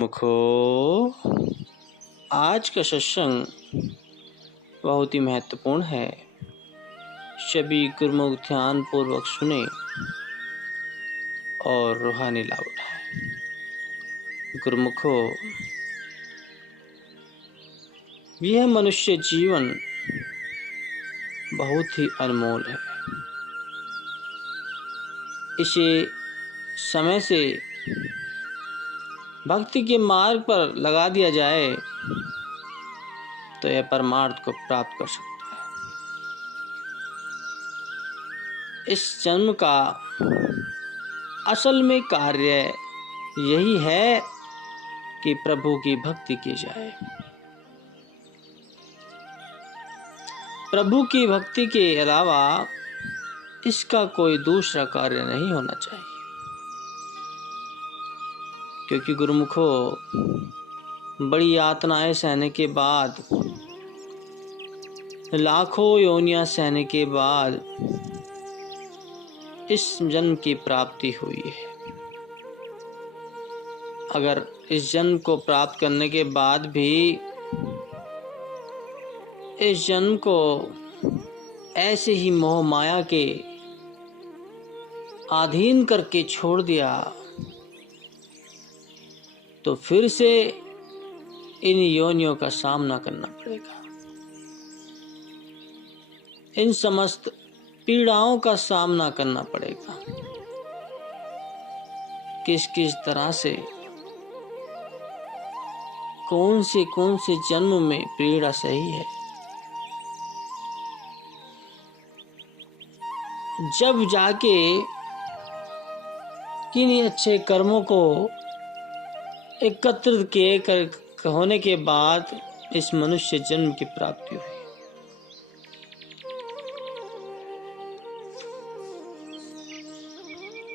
मुखो, आज का सत्संग बहुत ही महत्वपूर्ण है। सभी गुरुमुख ध्यान पूर्वक सुने और रूहानी लाभ उठाए। गुरुमुखो, यह मनुष्य जीवन बहुत ही अनमोल है। इसे समय से भक्ति के मार्ग पर लगा दिया जाए तो यह परमार्थ को प्राप्त कर सकता है। इस जन्म का असल में कार्य यही है कि प्रभु की भक्ति की जाए। प्रभु की भक्ति के अलावा इसका कोई दूसरा कार्य नहीं होना चाहिए, क्योंकि गुरुमुखो, बड़ी यातनाएं सहने के बाद, लाखों योनियां सहने के बाद इस जन्म की प्राप्ति हुई है। अगर इस जन्म को प्राप्त करने के बाद भी इस जन्म को ऐसे ही मोह माया के अधीन करके छोड़ दिया तो फिर से इन योनियों का सामना करना पड़ेगा। इन समस्त पीड़ाओं का सामना करना पड़ेगा। किस किस तरह से कौन से जन्म में पीड़ा सही है। जब जाके किन्हीं अच्छे कर्मों को एकत्रित किए होने के बाद इस मनुष्य जन्म की प्राप्ति हुई।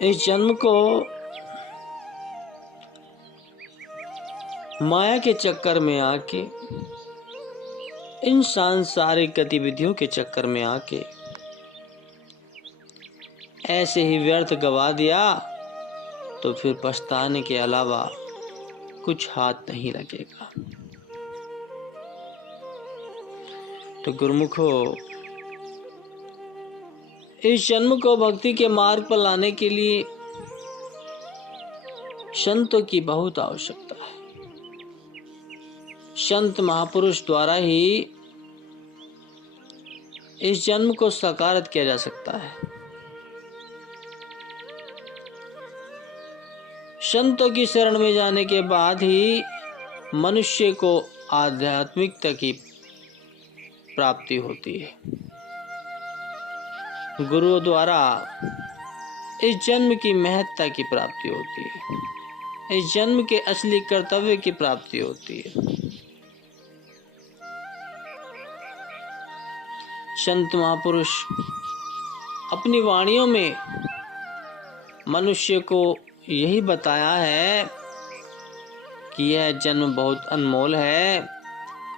इस जन्म को माया के चक्कर में आके, इन सांसारिक गतिविधियों के चक्कर में आके ऐसे ही व्यर्थ गवा दिया तो फिर पछताने के अलावा कुछ हाथ नहीं लगेगा। तो गुरुमुखो, इस जन्म को भक्ति के मार्ग पर लाने के लिए संतों की बहुत आवश्यकता है। संत महापुरुष द्वारा ही इस जन्म को साकार किया जा सकता है। संतों की शरण में जाने के बाद ही मनुष्य को आध्यात्मिकता की प्राप्ति होती है। गुरु द्वारा इस जन्म की महत्ता की प्राप्ति होती है। इस जन्म के असली कर्तव्य की प्राप्ति होती है। संत महापुरुष अपनी वाणियों में मनुष्य को यही बताया है कि यह जन्म बहुत अनमोल है।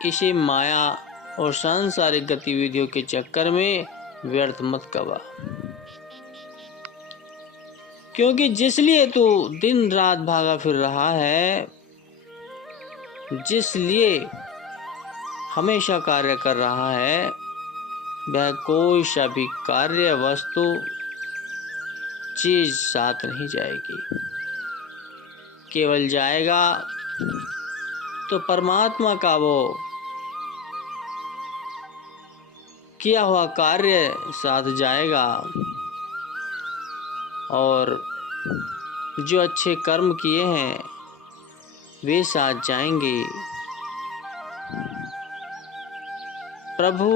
इसे माया और सांसारिक गतिविधियों के चक्कर में व्यर्थ मत गवा, क्योंकि जिस लिए तू दिन रात भागा फिर रहा है, जिस लिए हमेशा कार्य कर रहा है, वह कोई सा भी कार्य, वस्तु, चीज साथ नहीं जाएगी। केवल जाएगा तो परमात्मा का वो किया हुआ कार्य साथ जाएगा, और जो अच्छे कर्म किए हैं वे साथ जाएंगे। प्रभु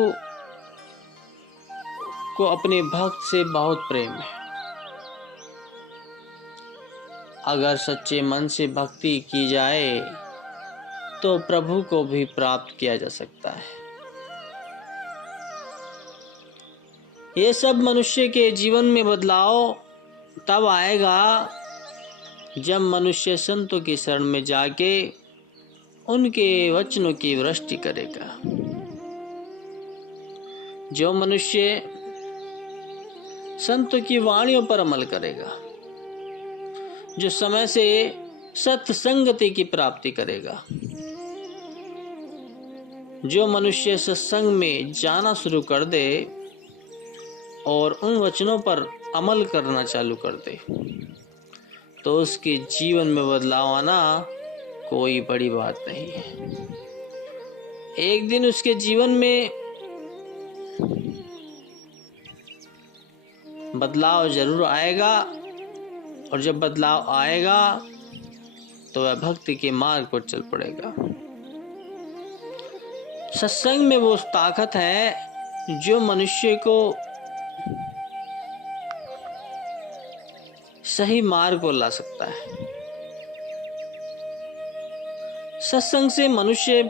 को अपने भक्त से बहुत प्रेम है। अगर सच्चे मन से भक्ति की जाए तो प्रभु को भी प्राप्त किया जा सकता है। ये सब मनुष्य के जीवन में बदलाव तब आएगा जब मनुष्य संतों की शरण में जाके उनके वचनों की वृष्टि करेगा। जो मनुष्य संतों की वाणियों पर अमल करेगा, जो समय से सत्संगति की प्राप्ति करेगा। जो मनुष्य सत्संग में जाना शुरू कर दे और उन वचनों पर अमल करना चालू कर दे तो उसके जीवन में बदलाव आना कोई बड़ी बात नहीं है। एक दिन उसके जीवन में बदलाव जरूर आएगा और जब बदलाव आएगा तो वह भक्ति के मार्ग पर चल पड़ेगा। सत्संग में वो ताकत है जो मनुष्य को सही मार्ग पर ला सकता है। सत्संग से मनुष्य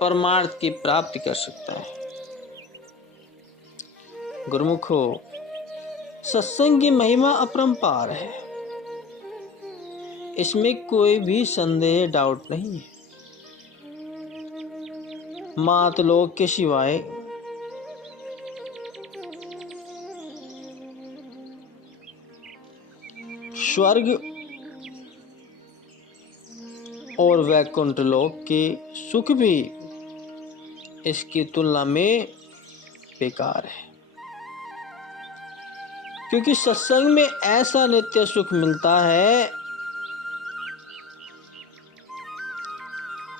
परमार्थ की प्राप्ति कर सकता है। गुरुमुखो, सत्संग की महिमा अपरंपार है, इसमें कोई भी संदेह डाउट नहीं है। मात लोक के सिवाय स्वर्ग और वैकुंठ लोक के सुख भी इसकी तुलना में बेकार है, क्योंकि सत्संग में ऐसा नित्य सुख मिलता है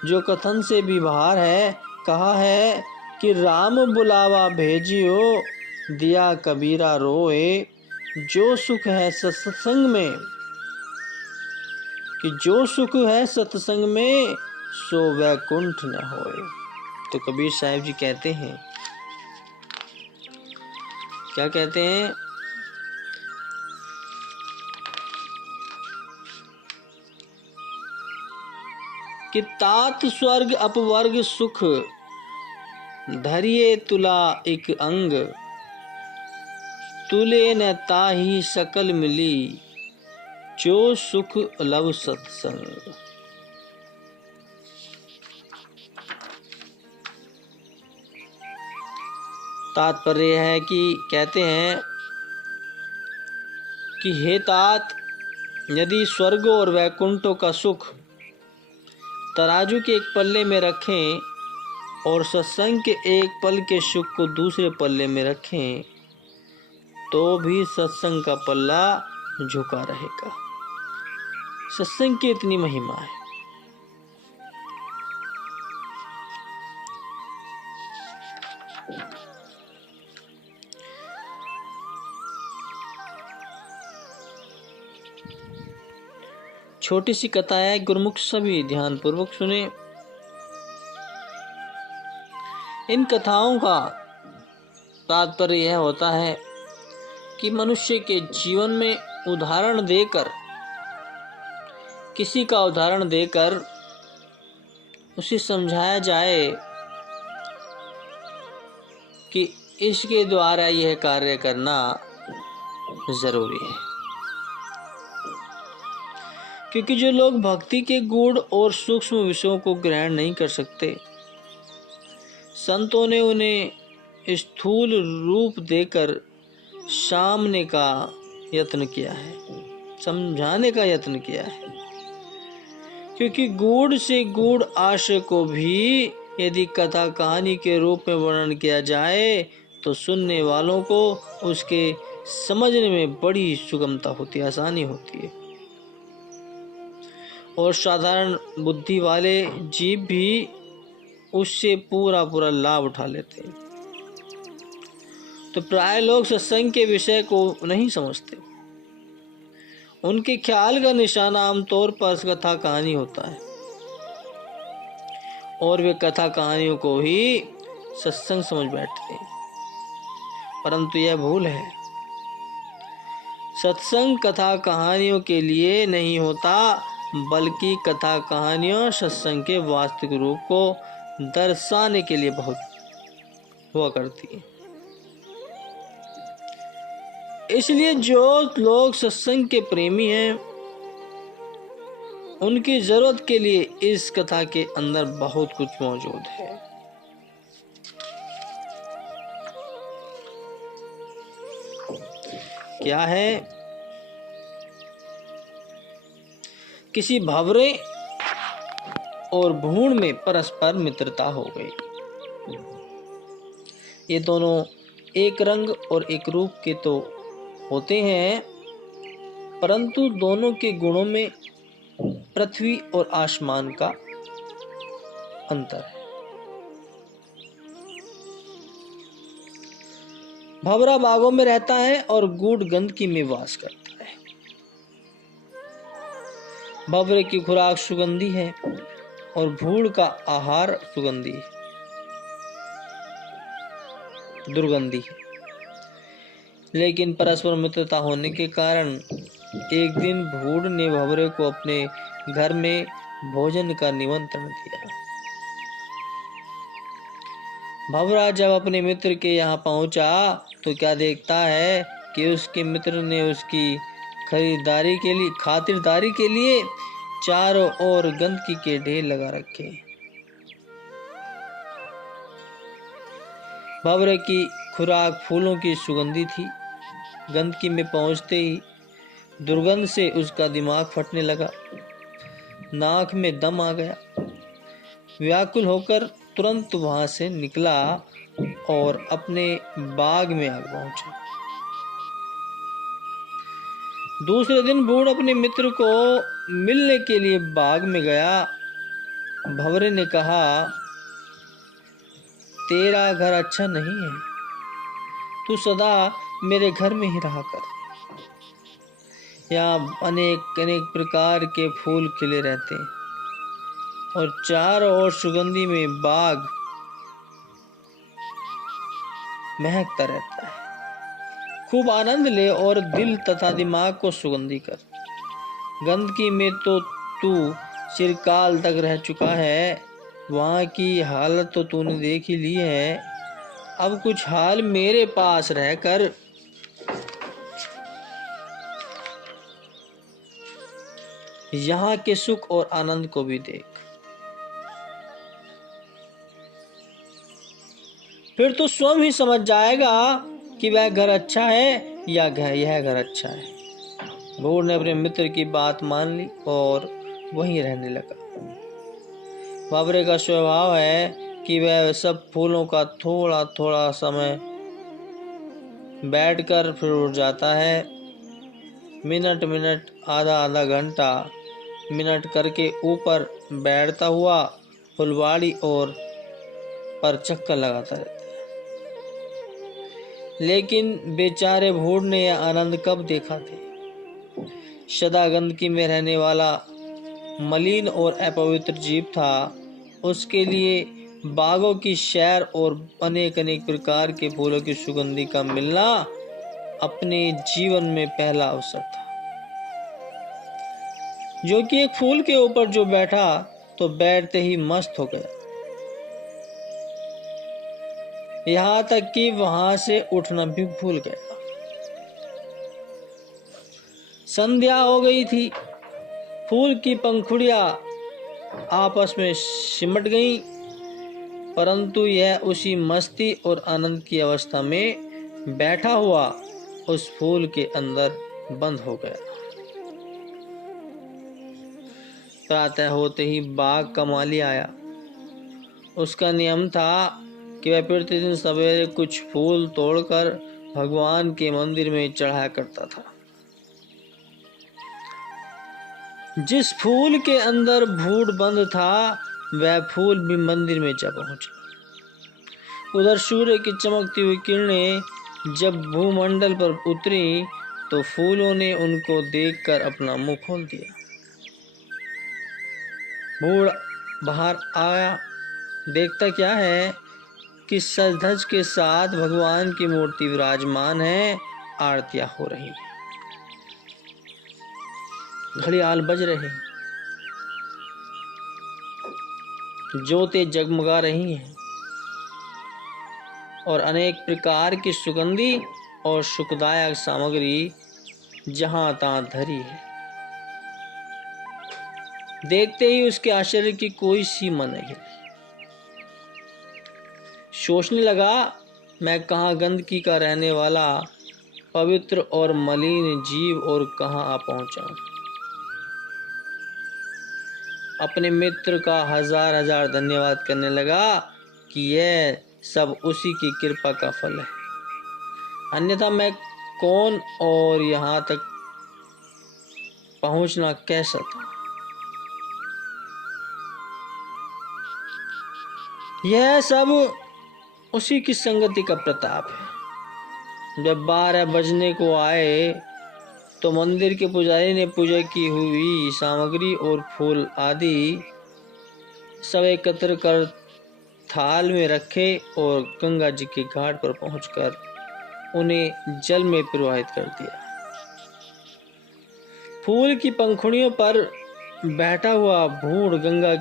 जो कथन से भी बाहर है। कहा है कि राम बुलावा भेजियो दिया कबीरा रोए। जो सुख है सत्संग में, कि जो सुख है सत्संग में सो वैकुंठ न होए। तो कबीर साहब जी कहते हैं, क्या कहते हैं कि तात स्वर्ग अपवर्ग सुख धरिए तुला एक अंग। तुले न ताही सकल मिली जो सुख लव सत्संग। तात्पर्य है कि कहते हैं कि हे तात, यदि स्वर्ग और वैकुंठों का सुख तराजू के एक पल्ले में रखें और सत्संग के एक पल के सुख को दूसरे पल्ले में रखें तो भी सत्संग का पल्ला झुका रहेगा। सत्संग की इतनी महिमा है। छोटी सी कथा है, गुरुमुख सभी ध्यान पूर्वक सुने। इन कथाओं का तात्पर्य यह होता है कि मनुष्य के जीवन में उदाहरण देकर, किसी का उदाहरण देकर उसे समझाया जाए कि इसके द्वारा यह कार्य करना जरूरी है। क्योंकि जो लोग भक्ति के गूढ़ और सूक्ष्म विषयों को ग्रहण नहीं कर सकते, संतों ने उन्हें स्थूल रूप देकर सामने का यत्न किया है, समझाने का यत्न किया है। क्योंकि गूढ़ से गूढ़ आशय को भी यदि कथा कहानी के रूप में वर्णन किया जाए तो सुनने वालों को उसके समझने में बड़ी सुगमता होती है, आसानी होती है और साधारण बुद्धि वाले जीव भी उससे पूरा लाभ उठा लेते हैं। तो प्राय लोग सत्संग के विषय को नहीं समझते। उनके ख्याल का निशाना आमतौर पर कथा कहानी होता है और वे कथा कहानियों को ही सत्संग समझ बैठते हैं, परंतु यह भूल है। सत्संग कथा कहानियों के लिए नहीं होता, बल्कि कथा कहानियों सत्संग के वास्तविक रूप को दर्शाने के लिए बहुत हुआ करती है। इसलिए जो लोग सत्संग के प्रेमी हैं उनकी जरूरत के लिए इस कथा के अंदर बहुत कुछ मौजूद है। क्या है? किसी भंवरे और भ्रूण में परस्पर मित्रता हो गई। ये दोनों एक रंग और एक रूप के तो होते हैं, परंतु दोनों के गुणों में पृथ्वी और आसमान का अंतर है। भंवरा बागों में रहता है और गूढ़ गंदगी में वास करता है। भंवरे की खुराक सुगंधी है और भ्रूण का आहार दुर्गंधी है। लेकिन परस्पर मित्रता होने के कारण एक दिन भ्रूण ने भंवरे को अपने घर में भोजन का निमंत्रण दिया। भंवरा जब अपने मित्र के यहाँ पहुंचा तो क्या देखता है कि उसके मित्र ने उसकी खातिरदारी के लिए चारों ओर गंदगी के ढेर लगा रखे। भंवरे की खुराक फूलों की सुगंधी थी। गंदगी में पहुंचते ही दुर्गंध से उसका दिमाग फटने लगा, नाक में दम आ गया। व्याकुल होकर तुरंत वहां से निकला और अपने बाग में आ पहुंचा। दूसरे दिन भ्रूण अपने मित्र को मिलने के लिए बाग में गया। भंवरे ने कहा, तेरा घर अच्छा नहीं है, तू सदा मेरे घर में ही रहा कर। यहाँ अनेक अनेक प्रकार के फूल खिले रहते हैं और चारों ओर सुगंधी में बाग महकता रहता है। खूब आनंद ले और दिल तथा दिमाग को सुगंधी कर। गंदगी में तो तू चिरकाल तक रह चुका है, वहां की हालत तो तूने देख ही ली है। अब कुछ हाल मेरे पास रहकर यहाँ के सुख और आनंद को भी देख, फिर तो स्वयं ही समझ जाएगा कि वह घर अच्छा है या यह घर अच्छा है। भ्रूण ने अपने मित्र की बात मान ली और वहीं रहने लगा। भंवरे का स्वभाव है कि वह सब फूलों का थोड़ा थोड़ा समय बैठकर फिर उड़ जाता है। मिनट मिनट, आधा आधा घंटा मिनट करके ऊपर बैठता हुआ फुलवाड़ी और पर चक्कर लगाता रहता है। लेकिन बेचारे भ्रूण ने यह आनंद कब देखा थे। सदा गंदगी में रहने वाला मलिन और अपवित्र जीव था। उसके लिए बागों की सैर और अनेक अनेक प्रकार के फूलों की सुगंधी का मिलना अपने जीवन में पहला अवसर था। जो कि एक फूल के ऊपर जो बैठा तो बैठते ही मस्त हो गया, यहाँ तक कि वहां से उठना भी भूल गया। संध्या हो गई थी। फूल की पंखुड़ियां आपस में सिमट गईं, परंतु यह उसी मस्ती और आनंद की अवस्था में बैठा हुआ उस फूल के अंदर बंद हो गया। प्रातः होते ही बाग का माली आया। उसका नियम था कि वह प्रतिदिन सवेरे कुछ फूल तोड़कर भगवान के मंदिर में चढ़ाया करता था। जिस फूल के अंदर भ्रूण बंद था वह फूल भी मंदिर में जा पहुंचा। उधर सूर्य की चमकती हुई किरणें जब भूमंडल पर उतरी तो फूलों ने उनको देखकर अपना मुंह खोल दिया। भ्रूण बाहर आया, देखता क्या है कि सज धज के साथ भगवान की मूर्ति विराजमान है, आरतियां हो रही हैं, घड़ियाल बज रहे हैं, ज्योतें जगमगा रही हैं और अनेक प्रकार की सुगंधी और सुखदायक सामग्री जहां तहां धरी है। देखते ही उसके आश्चर्य की कोई सीमा नहीं। सोचने लगा, मैं कहाँ गंदगी का रहने वाला पवित्र और मलिन जीव और कहाँ आ पहुंचा। अपने मित्र का हजार हजार धन्यवाद करने लगा कि यह सब उसी की कृपा का फल है, अन्यथा मैं कौन और यहाँ तक पहुँचना कैसा था। यह सब उसी की संगति का प्रताप है। जब 12 बजने को आए तो मंदिर के पुजारी ने पूजा की हुई सामग्री और फूल आदि सब एकत्र कर थाल में रखे और गंगा जी के घाट पर पहुंचकर उन्हें जल में प्रवाहित कर दिया। फूल की पंखुड़ियों पर बैठा हुआ भूड़ गंगा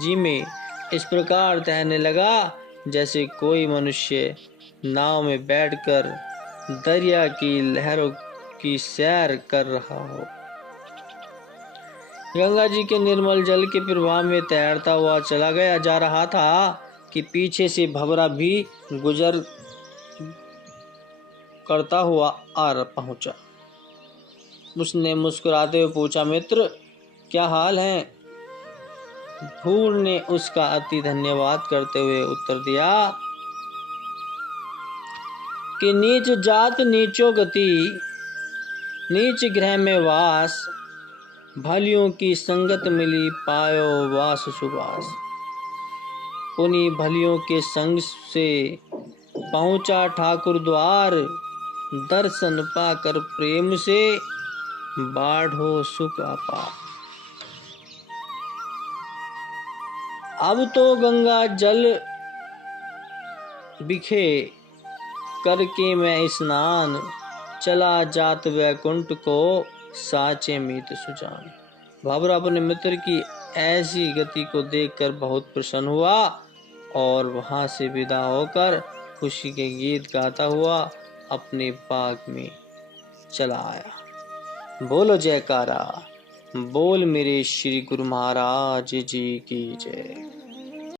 जी में इस प्रकार तैरने लगा जैसे कोई मनुष्य नाव में बैठकर दरिया की लहरों की सैर कर रहा हो। गंगा जी के निर्मल जल के प्रवाह में तैरता हुआ चला गया जा रहा था कि पीछे से भंवरा भी गुजर करता हुआ आ पहुंचा। उसने मुस्कुराते हुए पूछा, मित्र क्या हाल है? भूर ने उसका अति धन्यवाद करते हुए उत्तर दिया कि नीच जात नीचो गति, नीच ग्रह में वास, भलियों की संगत मिली पायो वास सुबास। उन्हीं भलियों के संग से पहुंचा ठाकुर द्वार, दर्शन पाकर प्रेम से बाढ़ो सुख अपार। अब तो गंगा जल बिखे करके मैं स्नान, चला जात वैकुंठ को साचे मीत सुजान। भंवरा अपने मित्र की ऐसी गति को देखकर बहुत प्रसन्न हुआ और वहां से विदा होकर खुशी के गीत गाता हुआ अपने बाग में चला आया। बोलो जयकारा, बोल मेरे श्री गुरु महाराज जी की जय।